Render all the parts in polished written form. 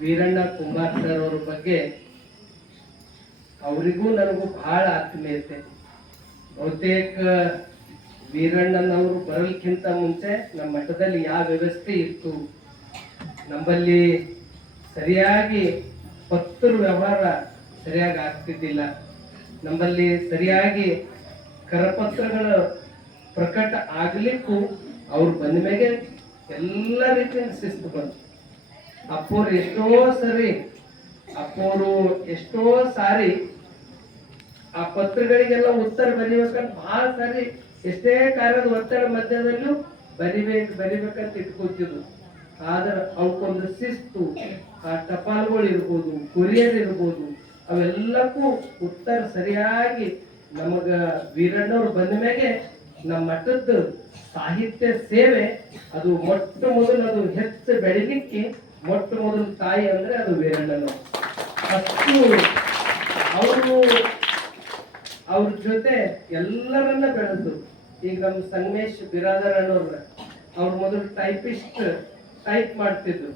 Veeranna Kumbar sir ಅವ್ರ ಬಗ್ಗೆ ಅವರಿಗೂ ನನಗೂ ಬಹಳ ಆತ್ಮೀಯತೆ. ಬಹುತೇಕ ವೀರಣ್ಣನವರು ಬರಲಿಕ್ಕಿಂತ ಮುಂಚೆ ನಮ್ಮ ಮಠದಲ್ಲಿ ಯಾವ ವ್ಯವಸ್ಥೆ ಇತ್ತು, ನಮ್ಮಲ್ಲಿ ಸರಿಯಾಗಿ ಪತ್ರ ವ್ಯವಹಾರ ಸರಿಯಾಗಿ ಆಗ್ತಿದ್ದಿಲ್ಲ, ನಮ್ಮಲ್ಲಿ ಸರಿಯಾಗಿ ಕರಪತ್ರಗಳು ಪ್ರಕಟ ಆಗ್ಲಿಕ್ಕೂ ಅವ್ರು ಬಂದ ಮೇಲೆ ಎಲ್ಲ ರೀತಿಯ ಶಿಸ್ತು ಬಂತು. ಅಪ್ಪೋರು ಎಷ್ಟೋ ಸಾರಿ ಆ ಪತ್ರಗಳಿಗೆಲ್ಲ ಉತ್ತರ ಬರೀಬೇಕಂತ ಬಹಳ ಸಾರಿ ಎಷ್ಟೇ ಕಾರ್ಯದ ಒತ್ತಡ ಮಧ್ಯದಲ್ಲೂ ಬರಿಬೇಕಂತ ಇಟ್ಕೊತಿದ್ರು. ಆದ್ರೆ ಅವಕ್ಕೊಂದು ಶಿಸ್ತು, ಆ ಟಪಾಲ್ಗಳು ಇರ್ಬೋದು, ಕೊರಿಯರ್ ಇರ್ಬೋದು, ಅವೆಲ್ಲಕ್ಕೂ ಉತ್ತರ ಸರಿಯಾಗಿ ನಮಗ ವೀರಣ್ಣವ್ರು ಬಂದ ಮೇಲೆ ನಮ್ಮ ಮಠದ ಸಾಹಿತ್ಯ ಸೇವೆ ಅದು ಮೊಟ್ಟ ಮೊದಲು ಅದು ಹೆಚ್ಚು ಬೆಳಿಲಿಕ್ಕೆ ಮೊಟ್ಟ ಮೊದಲು ತಾಯಿ ಅಂದ್ರೆ ಅದು ವೀರಣ್ಣನವರು. ಅಷ್ಟು ಅವ್ರ ಜೊತೆ ಎಲ್ಲರನ್ನ ಬೆಳೆದು, ಈಗ ನಮ್ಮ ಸಂಗಮೇಶ್ ಬಿರಾದರ್ ಅನ್ನೋರ್ನ ಅವ್ರು ಮೊದಲು ಟೈಪ್ ಮಾಡ್ತಿದ್ರು.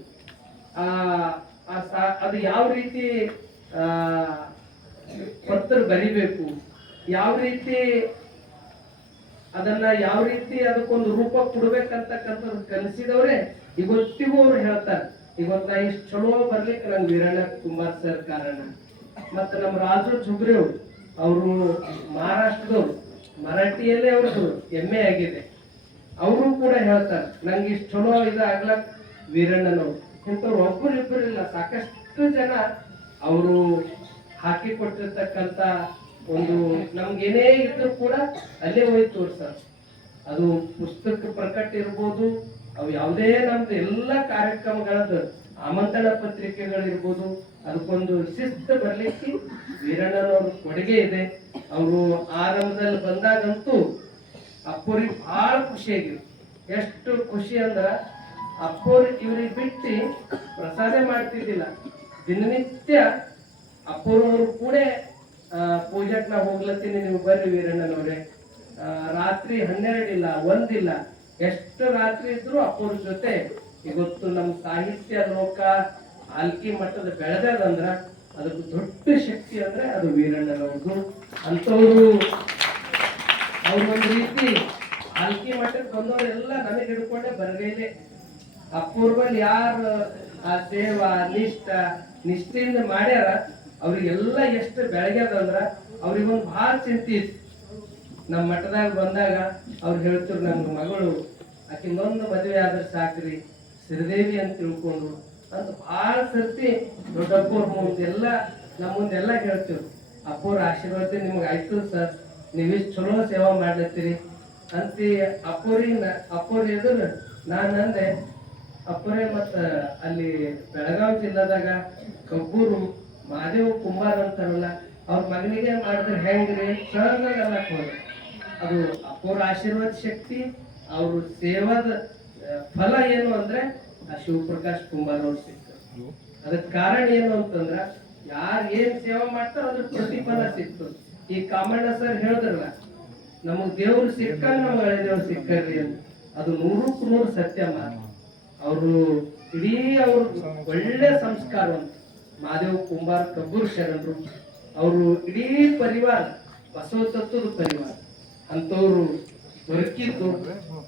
ಅದು ಯಾವ ರೀತಿ ಪತ್ರ ಬರಿಬೇಕು, ಯಾವ ರೀತಿ ಅದಕ್ಕೊಂದು ರೂಪ ಕೊಡ್ಬೇಕಂತಕ್ಕಂಥದ್ದು ಕಲಿಸಿದವ್ರೆ ಇವತ್ತಿಗೂ ಅವ್ರು ಹೇಳ್ತಾರೆ. ಇವತ್ತು ನಾ ಇಷ್ಟು ಚಲೋ ಬರ್ಲಿಕ್ಕೆ ನಂಗೆ ವೀರಣ್ಣ ಕುಮಾರ್ ಸರ್ ಕಾರಣ. ಮತ್ತು ನಮ್ಮ ರಾಜು ಜುಗ್ರಿ ಅವರು ಮಹಾರಾಷ್ಟ್ರದವ್ರು, ಮರಾಠಿಯಲ್ಲೇ ಅವ್ರದ್ದು MA ಆಗಿದೆ. ಅವರು ಕೂಡ ಹೇಳ್ತಾರೆ ನಂಗೆ ಇಷ್ಟು ಚಲೋ ಇದಾಗ್ಲಕ್ ವೀರಣ್ಣನವ್ರು. ಇಂಥವ್ರು ಒಬ್ಬರಿಬ್ಬರು ಇಲ್ಲ, ಸಾಕಷ್ಟು ಜನ ಅವರು ಹಾಕಿ ಕೊಟ್ಟಿರ್ತಕ್ಕಂಥ ಒಂದು ನಮ್ಗೇನೇ ಇದ್ರು ಕೂಡ ಅಲ್ಲೇ ಹೋಗಿ ತೋರ್ಸ್ತಾರೆ. ಅದು ಪುಸ್ತಕ ಪ್ರಕಟ ಇರ್ಬೋದು, ಅವು ಯಾವುದೇ ನಮ್ದು ಎಲ್ಲ ಕಾರ್ಯಕ್ರಮಗಳದ್ದು ಆಮಂತ್ರಣ ಪತ್ರಿಕೆಗಳಿರ್ಬೋದು, ಅದಕ್ಕೊಂದು ಶಿಸ್ತು ಬರ್ಲಿಕ್ಕೆ ವೀರಣ್ಣನವ್ರ ಕೊಡುಗೆ ಇದೆ. ಅವರು ಆರಂಭದಲ್ಲಿ ಬಂದಾಗಂತೂ ಅಪ್ಪೋರಿಗೆ ಬಹಳ ಖುಷಿಯಾಗಿರು. ಎಷ್ಟು ಖುಷಿ ಅಂದ್ರ ಅಪ್ಪೋರ್ ಇವ್ರಿಗೆ ಬಿಟ್ಟು ಪ್ರಸಾದ ಮಾಡ್ತಿದ್ದಿಲ್ಲ. ದಿನನಿತ್ಯ ಅಪ್ಪೋರವರು ಕೂಡ ಪೂಜೆಗೆ ನಾ ಹೋಗ್ಲತ್ತೀನಿ, ನೀವು ಬರ್ರಿ ವೀರಣ್ಣನವ್ರೆ. ರಾತ್ರಿ 12 ಇಲ್ಲ, 1 ಇಲ್ಲ, ಎಷ್ಟು ರಾತ್ರಿ ಇದ್ರು ಅಪ್ಪೋರ ಜೊತೆ. ಇವತ್ತು ನಮ್ಮ ಸಾಹಿತ್ಯ ಲೋಕ ಆಲ್ಕಿ ಮಟ್ಟದ ಬೆಳೆದಂದ್ರ ಅದಕ್ಕೆ ದೊಡ್ಡ ಶಕ್ತಿ ಅಂದ್ರೆ ಅದು ವೀರಣ್ಣನವ್ರದ್ದು. ಅಂಥವ್ರು ಅವ್ರೊಂದು ರೀತಿ ಆಲ್ಕಿ ಮಟ್ಟಕ್ಕೆ ಬಂದವರೆಲ್ಲ ನನಗೆ ಹಿಡ್ಕೊಂಡೆ ಬರಗೈಲೆ. ಅಪೂರ್ವಲ್ಲಿ ಯಾರು ಆ ಸೇವಾ ನಿಷ್ಠೆಯಿಂದ ಮಾಡ್ಯಾರ ಅವ್ರಿಗೆಲ್ಲ ಎಷ್ಟು ಬೆಳಗ್ಯದಂದ್ರ ಅವ್ರಿಗೊಂದು ಭಾಳ ಚಿಂತೆ ಇತ್ತು. ನಮ್ಮ ಮಠದಾಗ ಬಂದಾಗ ಅವ್ರು ಹೇಳ್ತಿರು, ನಮ್ಮ ಮಗಳು ಆಕಿಂದೊಂದು ಮದುವೆ ಆದ್ರೆ ಸಾಕ್ರಿ ಶ್ರೀದೇವಿ ಅಂತ ತಿಳ್ಕೊಂಡು ಅಂತ ಭಾಳ ಸರ್ತಿ ದೊಡ್ಡಪ್ಪವ್ರ ಮುಂದೆಲ್ಲ ನಮ್ಮ ಮುಂದೆಲ್ಲ ಹೇಳ್ತಿರು. ಅಪ್ಪವ್ರ ಆಶೀರ್ವಾದ ನಿಮ್ಗೆ ಆಯ್ತು ಸರ್, ನೀವಿಷ್ಟು ಚಲೋ ಸೇವಾ ಮಾಡ್ಲತ್ತೀರಿ ಅಂತ ಅಪ್ಪವ್ರ ಎದುರು ನಾನು ಅಂದೆ, ಅಪ್ಪರೇ ಮತ್ತ ಅಲ್ಲಿ ಬೆಳಗಾವಿ ಜಿಲ್ಲಾದಾಗ ಕಬ್ಬೂರು ಮಹಾದೇವ ಕುಂಬಾರ ಅಂತಾರಲ್ಲ, ಅವ್ರ ಮಗನಿಗೆ ಮಾಡಿದ್ರೆ ಹೆಂಗ್ರಿ ಸಹಜಲ್ಲ ಹೋದ್ರೆ. ಅದು ಅಪ್ಪವ್ರ ಆಶೀರ್ವಾದ ಶಕ್ತಿ, ಅವ್ರ ಸೇವಾದ ಫಲ ಏನು ಅಂದ್ರೆ ಆ ಶಿವಪ್ರಕಾಶ್ ಕುಂಬಾರ್ ಅವ್ರು ಸಿಕ್ತು. ಅದಕ್ಕೆ ಕಾರಣ ಏನು ಅಂತಂದ್ರ ಯಾರು ಏನ್ ಸೇವಾ ಮಾಡ್ತಾರ ಅದ್ರ ಪ್ರತಿಫಲ ಸಿಕ್ತು. ಈ ಕಾಮಣ್ಣ ಸರ್ ಹೇಳಿದ್ರಲ್ಲ, ನಮಗ್ ದೇವ್ರು ಸಿಕ್ಕಂಗ ನಮ್ಗೆ ಹಳೆ ದೇವ್ರು ಸಿಕ್ಕರ್ರಿ ಅಂತ. ಅದು 100ಕ್ಕೆ 100 ಸತ್ಯ ಮಾತು. ಅವರು ಇಡೀ ಅವ್ರ ಒಳ್ಳೆ ಸಂಸ್ಕಾರ ಮಹಾದೇವ್ ಕುಂಬಾರ್ ಕಬ್ಬೂರ್ ಶರಣರು, ಅವರು ಇಡೀ ಪರಿವಾರ ಬಸವ ತತ್ವದ ಪರಿವಾರ ಅಂತವ್ರು ದೊರಕಿದ್ದು.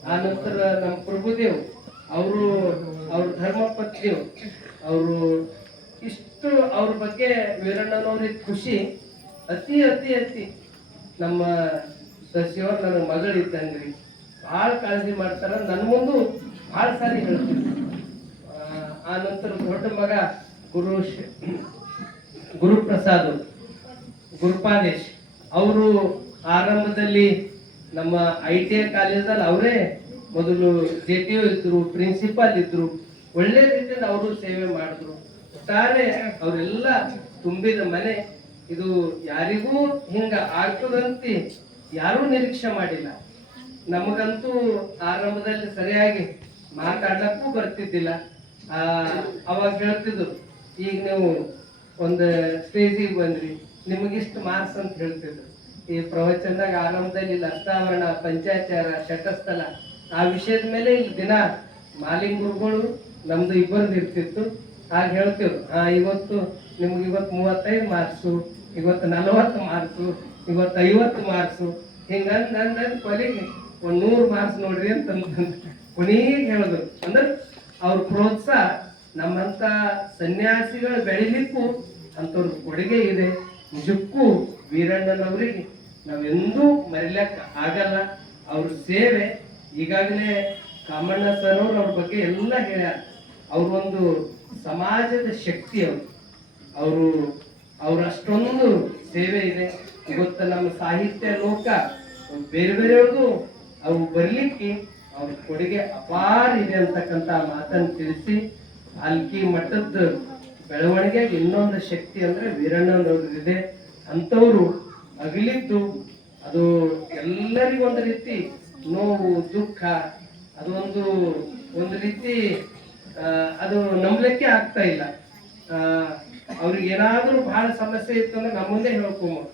ಆ ನಂತರ ನಮ್ಮ ಪ್ರಭುದೇವ್ ಅವರು, ಅವ್ರ ಧರ್ಮಪತ್ನಿಯು ಅವರು, ಇಷ್ಟು ಅವ್ರ ಬಗ್ಗೆ ವೀರಣ್ಣನವ್ರಿಗೆ ಖುಷಿ ಅತಿ ಅತಿ ಅತಿ. ನಮ್ಮ ಸಸಿಯವ್ರು ನನಗೆ ಮಗಳಿದ್ದಂಗ್ರಿ, ಭಾಳ ಕಾಳಜಿ ಮಾಡ್ತಾರ. ನನ್ನ ಮುಂದೆ ಭಾಳ ಸಾರಿ ಹೇಳ್ತೀನಿ. ಆ ನಂತರ ದೊಡ್ಡ ಮಗ ಗುರುಪ್ರಸಾದ್ ಗುರುಪಾದೇಶ್ ಅವರು ಆರಂಭದಲ್ಲಿ ನಮ್ಮ ITI ಕಾಲೇಜಲ್ಲಿ ಅವರೇ ಮೊದಲು JTO ಇದ್ರು, ಪ್ರಿನ್ಸಿಪಾಲ್ ಇದ್ರು. ಒಳ್ಳೆ ರೀತಿಯಿಂದ ಅವರು ಸೇವೆ ಮಾಡಿದ್ರು. ಒಟ್ಟಾರೆ ಅವರೆಲ್ಲ ತುಂಬಿದ ಮನೆ. ಇದು ಯಾರಿಗೂ ಹಿಂಗ ಆಗ್ತದಂತ ಯಾರೂ ನಿರೀಕ್ಷೆ ಮಾಡಿಲ್ಲ. ನಮಗಂತೂ ಆರಂಭದಲ್ಲಿ ಸರಿಯಾಗಿ ಮಾತಾಡ್ಲಕ್ಕೂ ಬರ್ತಿದ್ದಿಲ್ಲ. ಅವಾಗ ಹೇಳ್ತಿದ್ರು, ಈಗ ನೀವು ಒಂದು ಸ್ಟೇಜಿಗೆ ಬಂದ್ರಿ ನಿಮಗಿಷ್ಟು ಮಾರ್ಕ್ಸ್ ಅಂತ ಹೇಳ್ತಿದ್ರು. ಈ ಪ್ರವಚನದಾಗ ಆರಂಭದಲ್ಲಿ ಇಲ್ಲಿ ಅಷ್ಟಾವರಣ, ಪಂಚಾಚಾರ, ಶಟಸ್ಥಲ ಆ ವಿಷಯದ ಮೇಲೆ ಇಲ್ಲಿ ದಿನ ಮಾಲಿಂಗ್ ಗುರುಗಳು ನಮ್ದು ಇಬ್ಬರದ್ದು ಇರ್ತಿತ್ತು. ಆಗ ಹೇಳ್ತೀವಿ ಇವತ್ತು ನಿಮ್ಗೆ ಇವತ್ತು 35 ಮಾರ್ಕ್ಸು, ಇವತ್ತು 40 ಮಾರ್ಕ್ಸು, ಇವತ್ತು 50 ಮಾರ್ಕ್ಸು, ಹಿಂಗಂದ್ ಕೊನೆಗೆ ಒಂದ್ 100 ಮಾರ್ಕ್ಸ್ ನೋಡ್ರಿ ಅಂತ ಕೊನೆಗೆ ಹೇಳುದು. ಅಂದ್ರೆ ಅವ್ರ ಪ್ರೋತ್ಸಾಹ ನಮ್ಮಂತ ಸನ್ಯಾಸಿಗಳು ಬೆಳಿಲಿಕ್ಕೂ ಅಂತವ್ರ ಕೊಡುಗೆ ಇದೆ. ನಿಜಕ್ಕೂ ವೀರಣ್ಣನವರಿಗೆ ನಾವೆಂದೂ ಮರಿಲಕ್ಕ ಆಗಲ್ಲ. ಅವ್ರ ಸೇವೆ ಈಗಾಗಲೇ ಕಾಮಣ್ಣ ಸರ್ ಅವ್ರ ಬಗ್ಗೆ ಎಲ್ಲ ಹೇಳ್ಯಾರ. ಅವ್ರೊಂದು ಸಮಾಜದ ಶಕ್ತಿ ಅವರು ಅವ್ರ ಅಷ್ಟೊಂದು ಸೇವೆ ಇದೆ. ಇವತ್ತು ನಮ್ಮ ಸಾಹಿತ್ಯ ಲೋಕ ಬೇರೆ ಬೇರೆಯವ್ರಿಗೂ ಅವು ಬರ್ಲಿಕ್ಕೆ ಅವ್ರ ಕೊಡುಗೆ ಅಪಾರ ಇದೆ ಅಂತಕ್ಕಂಥ ಮಾತನ್ನು ತಿಳಿಸಿ, ಅಲ್ಕಿ ಮಠದ ಬೆಳವಣಿಗೆಗೆ ಇನ್ನೊಂದು ಶಕ್ತಿ ಅಂದ್ರೆ ವೀರಣ್ಣನವ್ರದಿದೆ. ಅಂಥವ್ರು ಅಗಲಿದ್ದು ಅದು ಎಲ್ಲರಿಗೂ ಒಂದು ರೀತಿ ನೋವು, ದುಃಖ, ಅದು ಒಂದು ರೀತಿ ಅದು ನಂಬಲಿಕ್ಕೆ ಆಗ್ತಾ ಇಲ್ಲ. ಅವ್ರಿಗೆ ಏನಾದ್ರೂ ಬಹಳ ಸಮಸ್ಯೆ ಇತ್ತು ಅಂದ್ರೆ ನಮ್ಮ ಮುಂದೆ ಹೇಳ್ಕೊಂಬೋದು,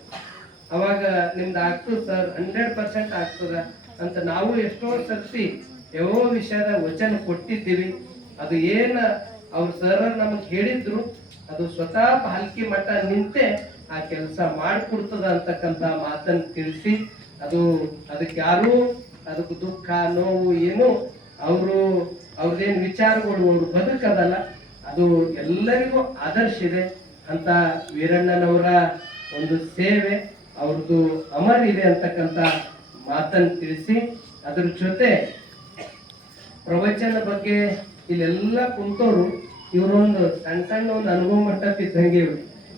ಅವಾಗ ನಿಮ್ದು ಆಗ್ತದ ಸರ್, 100% ಆಗ್ತದ ಅಂತ ನಾವು ಎಷ್ಟೋ ಸರ್ತಿ ಯಾವ ವಿಷಯದ ವಚನ ಕೊಟ್ಟಿದ್ದೀವಿ. ಅದು ಏನ ಅವ್ರ ಸರ್ ನಮಗ್ ಹೇಳಿದ್ರು ಅದು ಸ್ವತಃ ಪಾಲ್ಕಿ ಮಠ ನಿಂತೆ ಆ ಕೆಲಸ ಮಾಡಿಕೊಡ್ತದ ಅಂತಕ್ಕಂಥ ಮಾತನ್ನು ತಿಳಿಸಿ, ಅದಕ್ಕೆ ಯಾರು ಅದಕ್ಕೆ ದುಃಖ ನೋವು ಏನು ಅವ್ರದೇನು ವಿಚಾರಗಳು ಅವ್ರ ಬದುಕದಲ್ಲ, ಅದು ಎಲ್ಲರಿಗೂ ಆದರ್ಶ ಇದೆ ಅಂತ ವೀರಣ್ಣನವರ ಒಂದು ಸೇವೆ ಅವ್ರದ್ದು ಅಮರ್ ಇದೆ ಅಂತಕ್ಕಂಥ ಮಾತನ್ನು ತಿಳಿಸಿ, ಅದ್ರ ಜೊತೆ ಪ್ರವಚನ ಬಗ್ಗೆ ಇಲ್ಲೆಲ್ಲ ಕುಂತವ್ರು ಇವರೊಂದು ಸಣ್ಣ ಒಂದು ಅನುಭವ ಮಟ್ಟ ಇದ್ದಂಗೆ